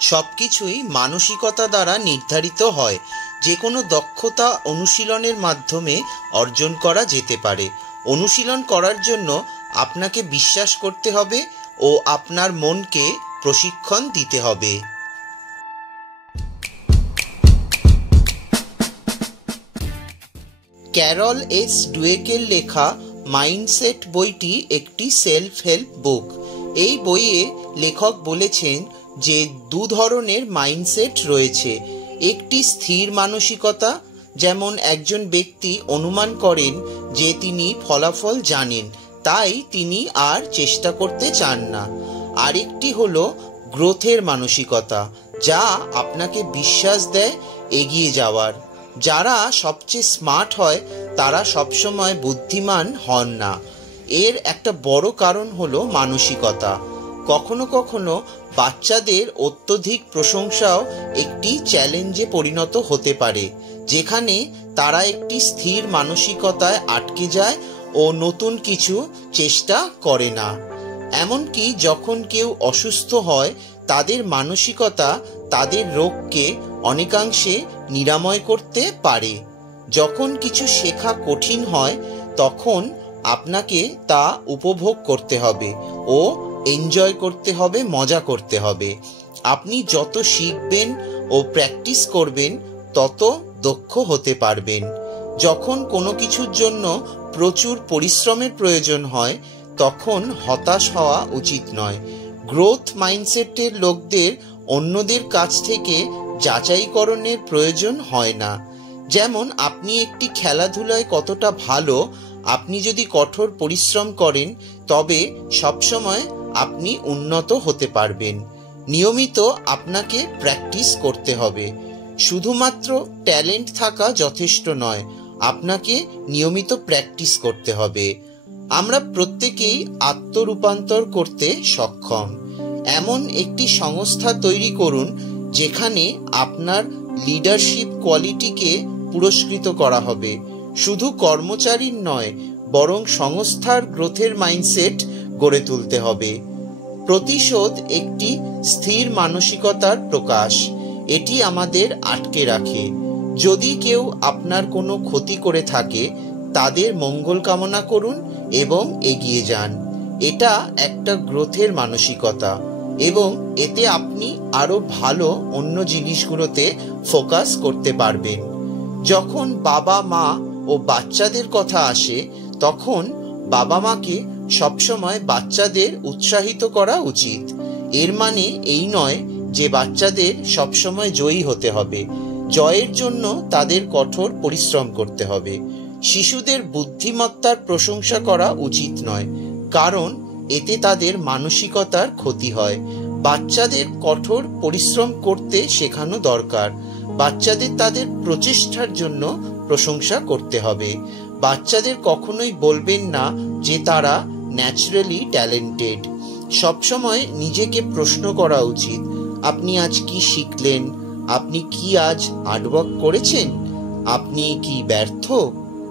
সবকিছুই মানসিকতা দ্বারা নির্ধারিত হয়। যে কোনো দক্ষতা অনুশীলনের মাধ্যমে অর্জন করা যেতে পারে। অনুশীলন করার জন্য আপনাকে বিশ্বাস করতে হবে ও আপনার মনকে প্রশিক্ষণ দিতে হবে। ক্যারল এস ডুয়েকের লেখা মাইন্ডসেট বইটি একটি সেলফ হেল্প বুক। এই বইয়ে লেখক বলেছেন যে দু ধরনের মাইন্ডসেট রয়েছে। একটি স্থির মানসিকতা, যেমন একজন ব্যক্তি অনুমান করেন যে তিনি ফলাফল জানেন, তাই তিনি আর চেষ্টা করতে চান না। আরেকটি হলো গ্রোথের মানসিকতা, যা আপনাকে বিশ্বাস দেয় এগিয়ে যাওয়ার। যারা সবচেয়ে স্মার্ট হয় তারা সবসময় বুদ্ধিমান হন না। এর একটা বড় কারণ হলো মানসিকতা। কখনো কখনো বাচ্চাদের অত্যধিক প্রশংসাও একটি চ্যালেঞ্জে পরিণত হতে পারে, যেখানে তারা একটি স্থির মানসিকতায় আটকে যায় ও নতুন কিছু চেষ্টা করে না। এমনকি যখন কেউ অসুস্থ হয়, তাদের মানসিকতা তাদের রোগকে অনেকাংশে নিরাময় করতে পারে। যখন কিছু শেখা কঠিন হয়, তখন আপনাকে তা উপভোগ করতে হবে ও এনজয় করতে হবে, মজা করতে হবে। আপনি যত শিখবেন ও প্র্যাকটিস করবেন, তত দক্ষ হতে পারবেন। যখন কোনো কিছুর জন্য প্রচুর পরিশ্রমের প্রয়োজন হয়, তখন হতাশ হওয়া উচিত নয়। গ্রোথ মাইন্ডসেটের লোকদের অন্যদের কাছ থেকে যাচাইকরণের প্রয়োজন হয় না। যেমন আপনি একটি খেলাধুলায় কতটা ভালো, আপনি যদি কঠোর পরিশ্রম করেন তবে সবসময় আপনি উন্নত হতে পারবেন। নিয়মিত আপনাকে প্র্যাকটিস করতে হবে। শুধুমাত্র ট্যালেন্ট থাকা যথেষ্ট নয়, আপনাকে নিয়মিত প্র্যাকটিস করতে হবে। আমরা প্রত্যেকেই আত্মরূপান্তর করতে সক্ষম। এমন একটি সংস্থা তৈরি করুন যেখানে আপনার লিডারশিপ কোয়ালিটিকে পুরস্কৃত করা হবে। শুধু কর্মচারীর নয়, বরং সংস্থার গ্রোথের মাইন্ডসেট গড়ে তুলতে হবে। প্রতিশোধ একটি স্থির মানসিকতার প্রকাশ। এটি আমাদের আটকে রাখে। যদি কেউ আপনার কোনো ক্ষতি করে থাকে, তাদের মঙ্গল কামনা করুন এবং এগিয়ে যান। এটা একটা গ্রোথের মানসিকতা এবং এতে আপনি আরো ভালো অন্য জিনিসগুলোতে ফোকাস করতে পারবেন। যখন বাবা মা ও বাচ্চাদের কথা আসে, তখন বাবা মাকে সবসময় বাচ্চাদের উৎসাহিত করা উচিত। এর মানে এই নয় যে বাচ্চাদের সবসময় জয়ী হতে হবে। জয়ের জন্য তাদের কঠোর পরিশ্রম করতে হবে। শিশুদের বুদ্ধিমত্তার প্রশংসা করা উচিত নয়, কারণ এতে তাদের মানসিকতার ক্ষতি হয়। বাচ্চাদের কঠোর পরিশ্রম করতে শেখানো দরকার। বাচ্চাদের তাদের প্রচেষ্টার জন্য প্রশংসা করতে হবে। বাচ্চাদের কখনোই বলবেন না যে তারা ন্যাচারালি ট্যালেন্টেড। সবসময় নিজেকে প্রশ্ন করা উচিত, আপনি আজ কি শিখলেন? আপনি কি আজ হার্ডওয়ার্ক করেছেন? আপনি কি ব্যর্থ?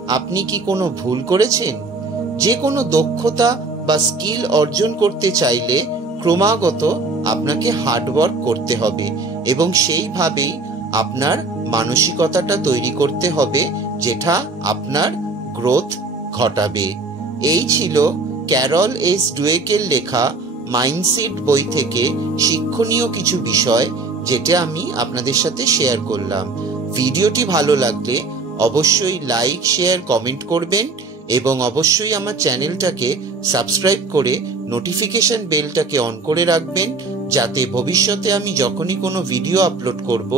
আপনি কি কোনো ভুল করেছেন? যে কোনো দক্ষতা বা স্কিল অর্জন করতে চাইলে ক্রমাগত আপনাকে হার্ডওয়ার্ক করতে হবে এবং সেইভাবেই আপনার মানসিকতাটা তৈরি করতে হবে, যেটা আপনার গ্রোথ ঘটাবে। এই ছিল ক্যারল এস ডুয়েকের লেখা মাইন্ডসেট বই থেকে শিক্ষণীয় কিছু বিষয়, যেটা আমি আপনাদের সাথে শেয়ার করলাম। ভিডিওটি ভালো লাগলে অবশ্যই লাইক, শেয়ার, কমেন্ট করবেন এবং অবশ্যই আমার চ্যানেলটাকে সাবস্ক্রাইব করে নোটিফিকেশন বেলটাকে অন করে রাখবেন, যাতে ভবিষ্যতে আমি যখনই কোনো ভিডিও আপলোড করব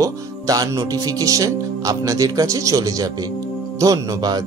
তার নোটিফিকেশন আপনাদের কাছে চলে যাবে। ধন্যবাদ।